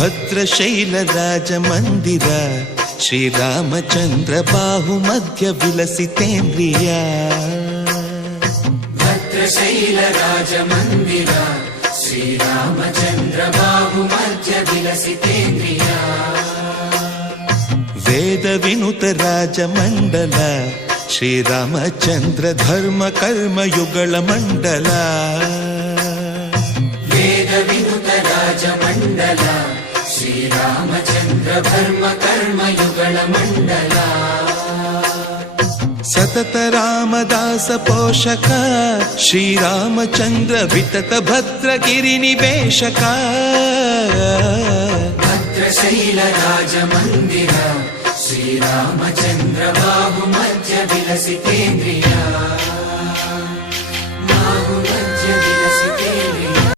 ಭದ್ರಶೈಲ ರಾಜ ಮಂದಿರ ಶ್ರೀರಾಮಚಂದ್ರ ಬಾಹು ಮಧ್ಯ ವಿಲಸಿತೇಂದ್ರಿಯ. ಭದ್ರಶೈಲ ರಾಜ ಮಂದಿರ ಶ್ರೀರಾಮಚಂದ್ರ ಬಾಹು ಮಧ್ಯ ವಿಲಸಿತೇಂದ್ರಿಯ. ವೇದ ವಿನುತ ರಾಜ ಮಂಡಲ ಶ್ರೀರಾಮಚಂದ್ರ ಧರ್ಮ ಕರ್ಮ ಯುಗಳ ಮಂಡಲ. ವೇದ ವಿನುತ ರಾಜ ಮಂಡಲ ಶ್ರೀರಾಮಚಂದ್ರ ಧರ್ಮ ಕರ್ಮ ಯುಗಳ ಮಂಡಲ. ಸತತ ರಾಮದಾಸ ಪೋಷಕ ಶ್ರೀರಾಮಚಂದ್ರ ವಿತತ ಭದ್ರಗಿರಿ ನಿವೇಶಕ. ಭದ್ರಶೈಲ ರಾಜ ಮಂದಿರ ಶ್ರೀರಾಮಚಂದ್ರ ಬಾಹು ಮಧ್ಯ ವಿಲಸಿತೇಂದ್ರಿಯ.